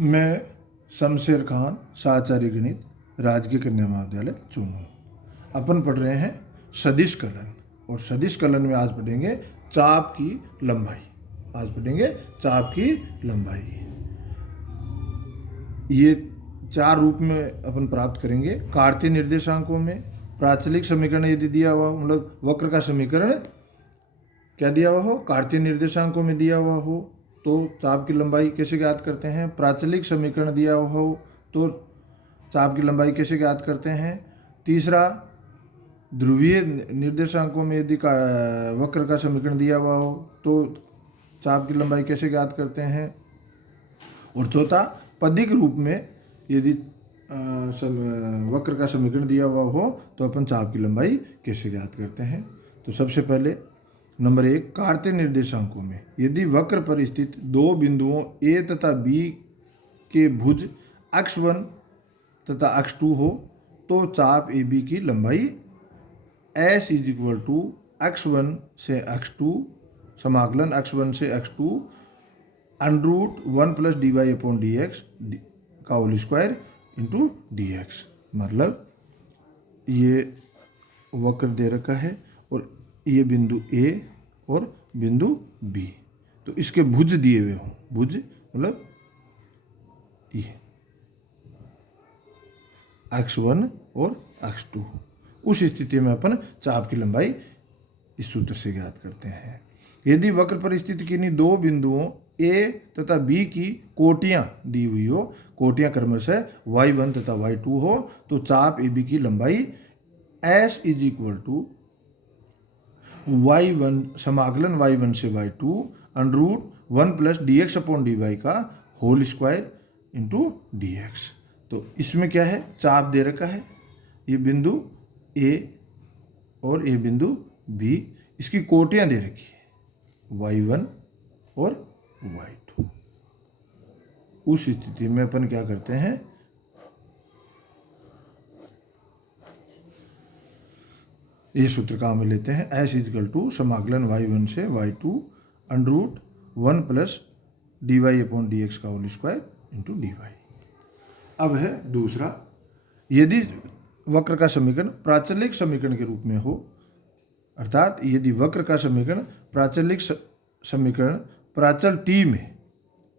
मैं शमशेर खान, साचार्य गणित, राजकीय कन्या महाविद्यालय चूमू। अपन पढ़ रहे हैं सदिश कलन, और सदिश कलन में आज पढ़ेंगे चाप की लंबाई। आज पढ़ेंगे चाप की लंबाई। ये चार रूप में अपन प्राप्त करेंगे। कार्तीय निर्देशांकों में प्राचलिक समीकरण यदि दिया हुआ हो, मतलब वक्र का समीकरण क्या दिया हुआ हो, कार्तीय निर्देशांकों में दिया हुआ हो, तो चाप की लंबाई कैसे ज्ञात करते हैं। प्राचलिक समीकरण दिया हुआ हो तो चाप की लंबाई कैसे ज्ञात करते हैं। तीसरा, ध्रुवीय निर्देशांकों में यदि वक्र का समीकरण दिया हुआ हो तो चाप की लंबाई कैसे ज्ञात करते हैं। और चौथा, पदिक रूप में यदि वक्र का समीकरण दिया हुआ हो तो अपन चाप की लंबाई कैसे ज्ञात करते हैं। तो सबसे पहले नंबर 1, कार्तीय निर्देशांकों में यदि वक्र पर स्थित दो बिंदुओं ए तथा बी के भुज x1 तथा x2 हो तो चाप ए बी की लंबाई s is equal to x1 से x2 समाकलन x1 से x2 √1 + dy/dx का होल स्क्वायर इंटू dx। मतलब ये वक्र दे रखा है और ये बिंदु A और बिंदु B, तो इसके भुज दिए हुए हों। भुज मतलब ये x1 और x2। उस स्थिति में अपन चाप की लंबाई इस सूत्र से ज्ञात करते हैं। यदि वक्र पर स्थित किन्हीं दो बिंदुओं A तथा B की कोटियां दी हुई हो, कोटियां क्रमशः y1 तथा y2 हो, तो चाप AB की लंबाई s is equal to y1 समाकलन y1 से y2 √1 + dx/dy का होल स्क्वायर इंटू dx। तो इसमें क्या है, चाप दे रखा है, ये बिंदु A और ये बिंदु B, इसकी कोटियां दे रखी है y1 और y2। उस स्थिति में अपन क्या करते हैं, ये सूत्र काम में लेते हैं। s इजकल टू समाकलन y1 से y2 √1 + dy/dx का होल स्क्वायर इंटू dy। अब है दूसरा, यदि वक्र का समीकरण प्राचलिक समीकरण के रूप में हो, अर्थात यदि वक्र का समीकरण प्राचलिक समीकरण प्राचल t में,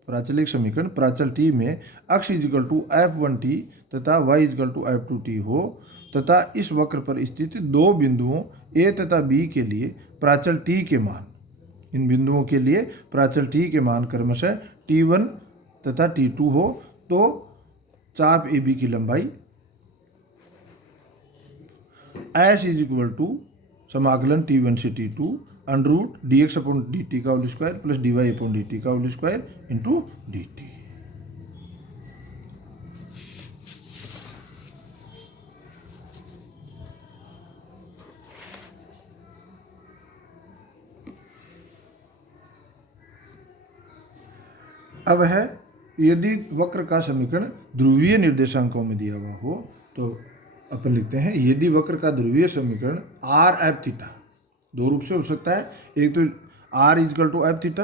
प्राचलिक समीकरण प्राचल t में x इजकल टू f1t तथा y इजकल टू f2t हो तथा इस वक्र पर स्थित दो बिंदुओं A तथा B के लिए प्राचल t के मान, इन बिंदुओं के लिए प्राचल t के मान क्रमशः t1 तथा t2 हो, तो चाप AB की लंबाई s इज इक्वल टू समाकलन t1 से t2 √dx/dt का होल स्क्वायर + dy/dt का होल स्क्वायर इंटू dt। अब है, यदि वक्र का समीकरण ध्रुवीय निर्देशांकों में दिया हुआ हो तो अपन लिखते हैं, यदि वक्र का ध्रुवीय समीकरण r f थीटा, दो रूप से हो सकता है, एक तो r is equal to f theta,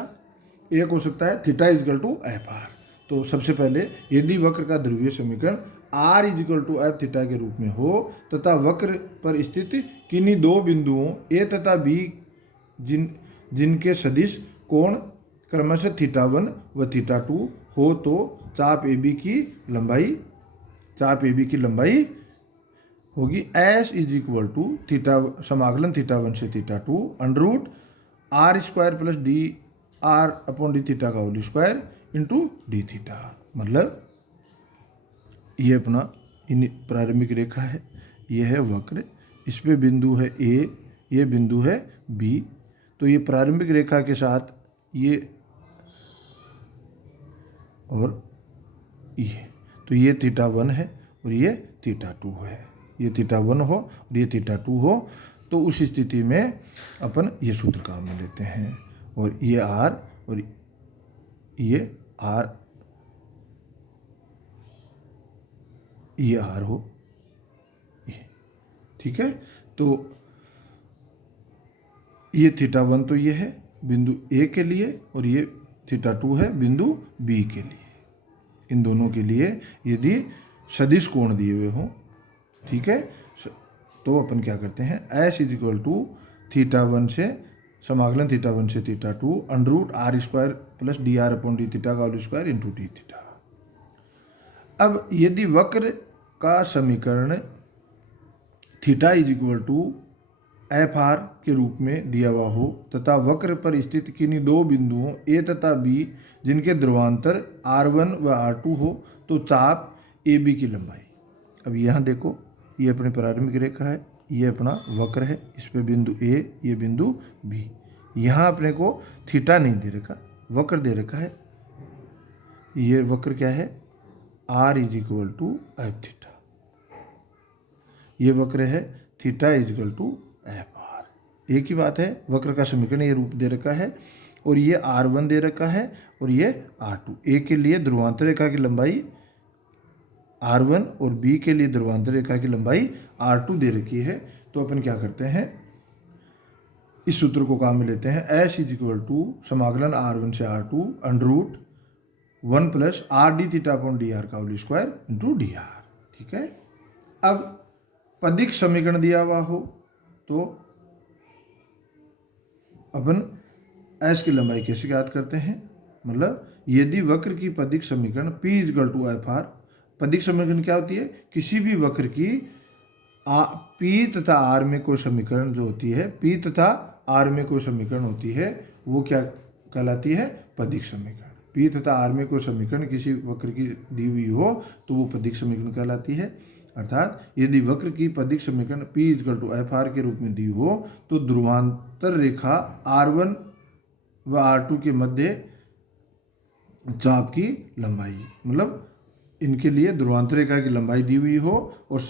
एक हो सकता है theta is equal to f r। तो सबसे पहले, यदि वक्र का ध्रुवीय समीकरण r is equal to f theta के रूप में हो तथा वक्र पर स्थित किन्हीं दो बिंदुओं A तथा B जिनके सदिश कोण क्रमशः θ1 व θ2 हो, तो चाप AB की लंबाई होगी s is equal to theta समाकलन θ1 से θ2 √r² + dr/d थीटा का whole square into D theta. मतलब ये अपना प्रारंभिक रेखा है, ये है वक्र, इस पे बिंदु है A, ये बिंदु है B। तो ये प्रारंभिक रेखा के साथ ये और ये, तो ये θ1 है और ये θ2 है, ये θ1 हो और ये θ2 हो, तो उस स्थिति में अपन ये सूत्र काम में लेते हैं। और ये r और ये r, ये r हो, ये ठीक है। तो ये θ1 तो ये है बिंदु A के लिए और ये θ2 है बिंदु B के लिए। इन दोनों के लिए यदि सदिश कोण दिए हुए हों, ठीक है, तो अपन क्या करते हैं, एस इज इक्वल टू θ1 से समाकलन θ1 से θ2 √r² प्लस dr/d θ का होल स्क्वायर इंटू dθ। अब यदि वक्र का समीकरण theta is equal to F R के रूप में दिया हुआ हो तथा वक्र पर स्थित किन्हीं दो बिंदुओं ए तथा बी जिनके ध्रुवांतर r1 व r2 हो, तो चाप ए बी की लंबाई। अब यहाँ देखो, ये अपनी प्रारंभिक रेखा है, ये अपना वक्र है, इस पे बिंदु ए, ये बिंदु बी। यहाँ अपने को थीटा नहीं दे रखा, वक्र दे रखा है। ये वक्र क्या है, r is equal to F theta. ये वक्र है theta is equal to F R. एक ही बात है, वक्र का समीकरण ये रूप दे रखा है और ये r1 दे रखा है और ये r2। ए के लिए ध्रुवांतर रेखा की लंबाई r1 और बी के लिए ध्रुवांतर रेखा की लंबाई r2 दे रखी है। तो अपन क्या करते हैं, इस सूत्र को काम में लेते हैं, एस इज इक्वल टू समाकलन r1 से r2 √1 plus r d theta upon D R का whole square into D R. ठीक है। अब पदिक समीकरण दिया हुआ हो तो अपन एस की लंबाई कैसे ज्ञात करते हैं, मतलब यदि वक्र की पदिक समीकरण P equal to F R, पदिक समीकरण क्या होती है, किसी भी वक्र की P तथा R में कोई समीकरण जो होती है, P तथा R में कोई समीकरण होती है, वो क्या कहलाती है, पदिक समीकरण। P तथा R में कोई समीकरण किसी वक्र की दी हुई हो तो वो पदिक समीकरण कहलाती है। अर्थात यदि वक्र की पदिक समीकरण P equal to F R के रूप में दी हो तो ध्रुवांतर रेखा R1 व R2 के मध्य चाप की लंबाई, मतलब इनके लिए ध्रुवांतर रेखा की लंबाई दी हुई हो और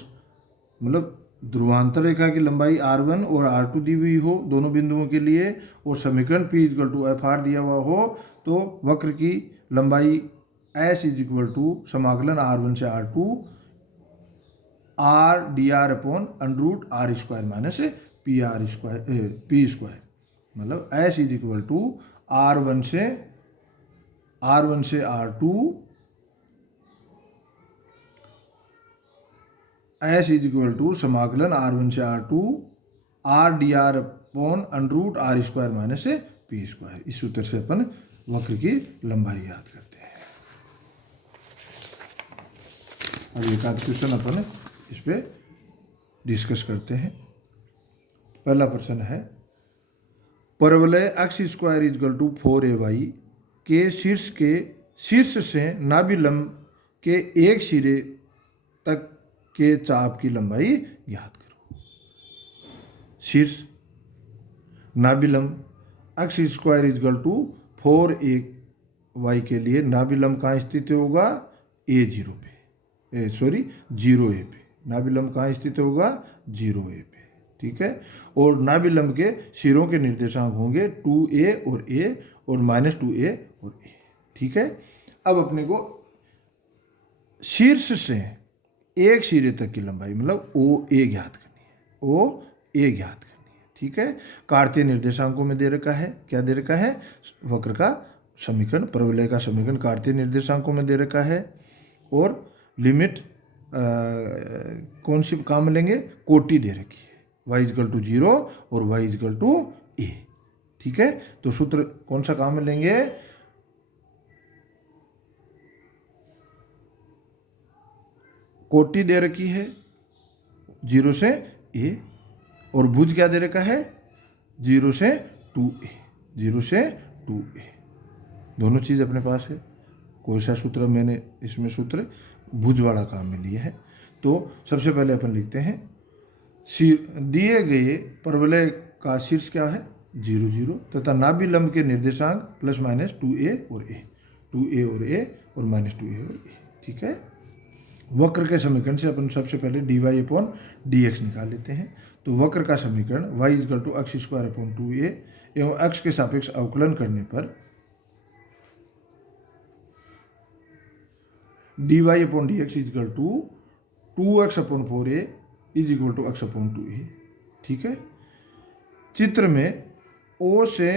मतलब ध्रुवांतर रेखा की लंबाई R1 और R2 दी हुई हो दोनों बिंदुओं के लिए, और समीकरण P equal to F R दिया हुआ हो, तो वक्र की लंबाई S इज इक्वल टू समाकलन R1 से R2 r D R upon √r² minus P square, मतलब S is equal to r1 से r2 S is equal to समाकलन r1 से r2 r D R upon √r² minus P square. इस सूत्र से अपन वक्र की लंबाई याद करते हैं। अब एक आध क्वेश्चन अपन इस पे डिस्कस करते हैं। पहला प्रश्न है, परवलय x square is equal to 4ay के शीर्ष से नाभिलंब के एक सिरे तक के चाप की लंबाई ज्ञात करो। शीर्ष नाभिलंब x square is equal to 4ay के लिए नाभिलंब कहाँ स्थित होगा, a0 पे, 0a पे। नाभिलंब कहाँ स्थित होगा, 0a पे। ठीक है। और नाभिलंब के सिरों के निर्देशांक होंगे 2a और a और -2a और a। ठीक है। अब अपने को शीर्ष से एक सिरे तक की लंबाई मतलब OA ज्ञात करनी है, OA ज्ञात करनी है। ठीक है। कार्तीय निर्देशांकों में दे रखा है, क्या दे रखा है, वक्र का समीकरण, परवलय का समीकरण कार्तीय निर्देशांकों में दे रखा है। और लिमिट कौन सी काम में लेंगे, कोटि दे रखी है, y इजकल टू 0 और y इजकल टू a। ठीक है। तो सूत्र कौन सा काम में लेंगे, कोटि दे रखी है 0 से a और भुज क्या दे रखा है, 0 से 2a, 0 से 2a। दोनों चीज़ अपने पास है। कोई सा सूत्र मैंने इसमें सूत्र भुज वाला काम में लिया है। तो सबसे पहले अपन लिखते हैं, दिए गए परवलय का शीर्ष क्या है, 0 0 तथा नाभिलंब के निर्देशांक ±2a और a, 2a और a और -2a और a। ठीक है। वक्र के समीकरण से अपन सबसे पहले dy/dx निकाल लेते हैं। तो वक्र का समीकरण y is equal to x² 2a एवं x के सापेक्ष अवकलन करने पर dy/dx is equal to 2x/4a is equal to x/2a। ठीक है। चित्र में O से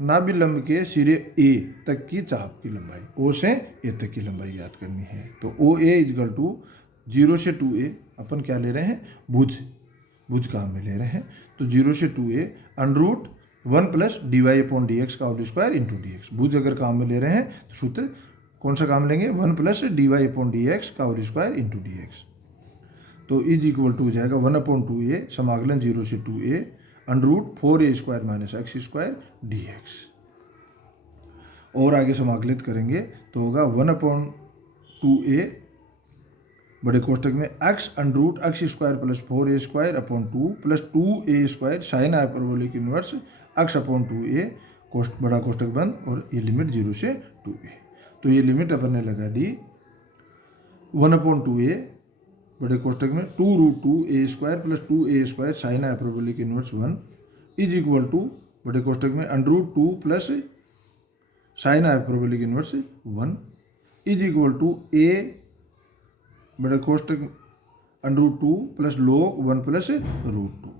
नाभिलंब के सिरे ए तक की चाप की लंबाई, ओ से ए तक की लंबाई याद करनी है। तो ओ ए इजकल टू 0 से 2a, अपन क्या ले रहे हैं, भुज काम में ले रहे हैं। तो 0 से 2a अंडरूट 1 प्लस dy/dx का होल स्क्वायर इंटू dx। भुज अगर काम में ले रहे हैं तो सूत्र कौन सा काम लेंगे, 1 प्लस dy/dx का होल स्क्वायर इंटू dx। तो इज इक्वल टू हो जाएगा 1/2a समाकलन 0 से 2a under root 4a² minus x² dx। और आगे समाकलित करेंगे तो होगा 1/2a बड़े कोष्टक में x under root x² plus 4a² plus 2a² sine hyperbolic inverse x/2a बड़ा कोष्टक बंद, और ये लिमिट 0 से 2a। तो ये लिमिट अपन ने लगा दी 1/2a बड़े कोष्टक में 2√2a² plus 2a² sine hyperbolic inverse 1 is equal to बड़े कोष्टक में √2 plus sine hyperbolic inverse 1 is equal to a बड़े कोष्टक √2 प्लस log 1 प्लस √2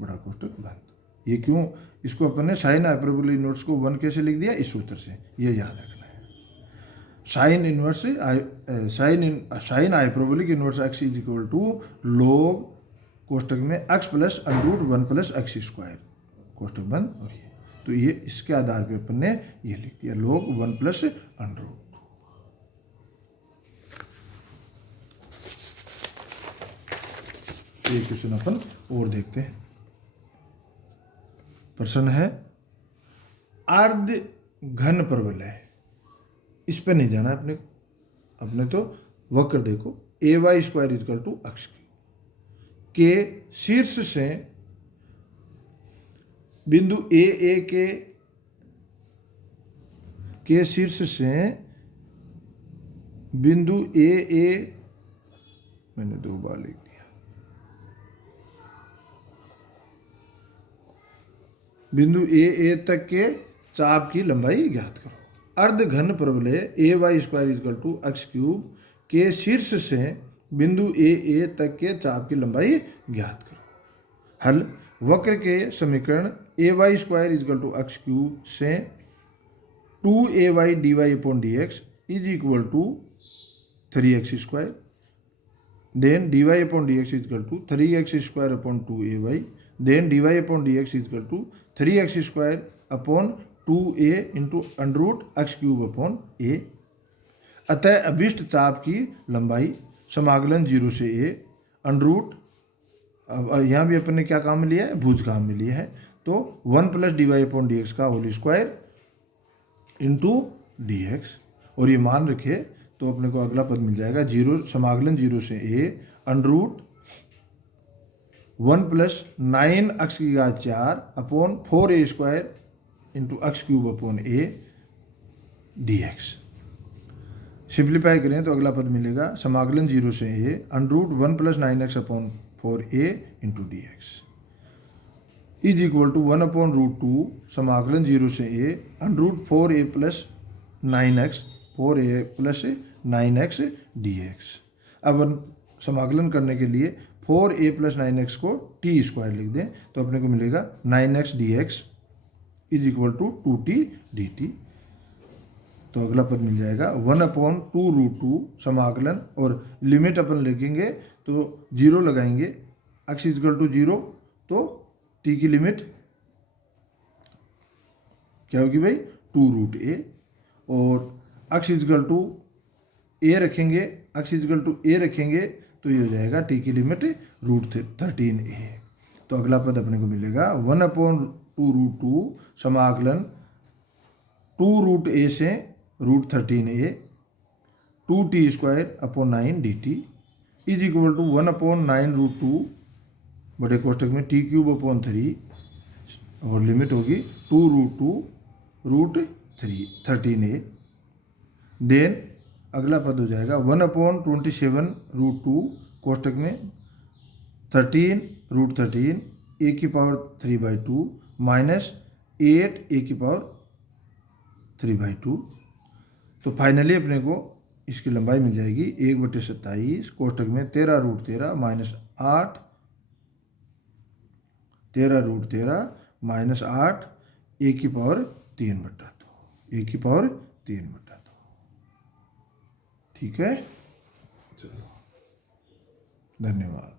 बड़ा कोष्टक बंद। ये क्यों, इसको अपन ने साइन हाइपरबोलिक इनवर्स को 1 कैसे लिख दिया, इस सूत्र से, ये याद रखना है। Sine inverse sine hyperbolic inverse x is equal to log कोष्टक में x प्लस √1 प्लस x² कोष्टक बंद। और ये तो ये इसके आधार पे अपन ने ये लिख दिया log 1 प्लस √2। ये क्वेश्चन अपन और देखते हैं। प्रश्न है अर्ध घन परवलय है, इस पर नहीं जाना है अपने तो वक्र देखो ay² इक्वल टू x के शीर्ष से बिंदु a के शीर्ष से बिंदु a मैंने 2 बार लिख दिया, बिंदु a तक के चाप की लंबाई ज्ञात करो। अर्ध घन परवलय ay² इक्वल टू x³ के शीर्ष से बिंदु a तक के चाप की लंबाई ज्ञात करो। हल, वक्र के समीकरण ay² इक्वल टू x³ से 2ay dy/dx is equal to 3x², then dy/dx equal to 3x²/2ay, then dy/dx equal to 3x²/2a into √x³ a। अतः अभिष्ट चाप की लंबाई समाकलन 0 से a अंडरूट, अब यहाँ भी अपन ने क्या काम में लिया है, भुज काम में लिया है। तो 1 प्लस dy/dx का होल स्क्वायर इंटू dx, और ये मान रखे तो अपने को अगला पद मिल जाएगा 0 समाकलन 0 से a under root 1 plus 9x⁴/4a² into x³ a dx। Simplify करें तो अगला पद मिलेगा समाकलन 0 से a under root 1 plus 9x/4a into dx is equal to 1/√2 समाकलन 0 से a under root 4a plus 9x 4a plus 9x dx। अब समाकलन करने के लिए 4a प्लस 9x को t² लिख दें तो अपने को मिलेगा 9x dx is equal to 2t dt। तो अगला पद मिल जाएगा 1/2√2 समाकलन, और लिमिट अपन लिखेंगे तो 0 लगाएंगे, x इक्वल टू 0 तो t की लिमिट क्या होगी भाई 2√a, और x इक्वल टू a रखेंगे, x इक्वल टू a रखेंगे तो ये हो जाएगा t की लिमिट √13a। तो अगला पद अपने को मिलेगा 1/2√2 समाकलन 2√a से √13a 2t²/9 dt is equal to 1/9√2 बड़े कोष्टक में t³ 3 और लिमिट होगी 2√2 √13a। देन अगला पद हो जाएगा 1/27√2 कोष्टक में 13√13 a⁴3/2 माइनस 8 a⁴3/2। तो फाइनली अपने को इसकी लंबाई मिल जाएगी 1/27 कोष्टक में 13√13 माइनस 8 13√13 माइनस 8 a⁴ 3/2, a की पावर 3/2। ठीक है, चलो। धन्यवाद।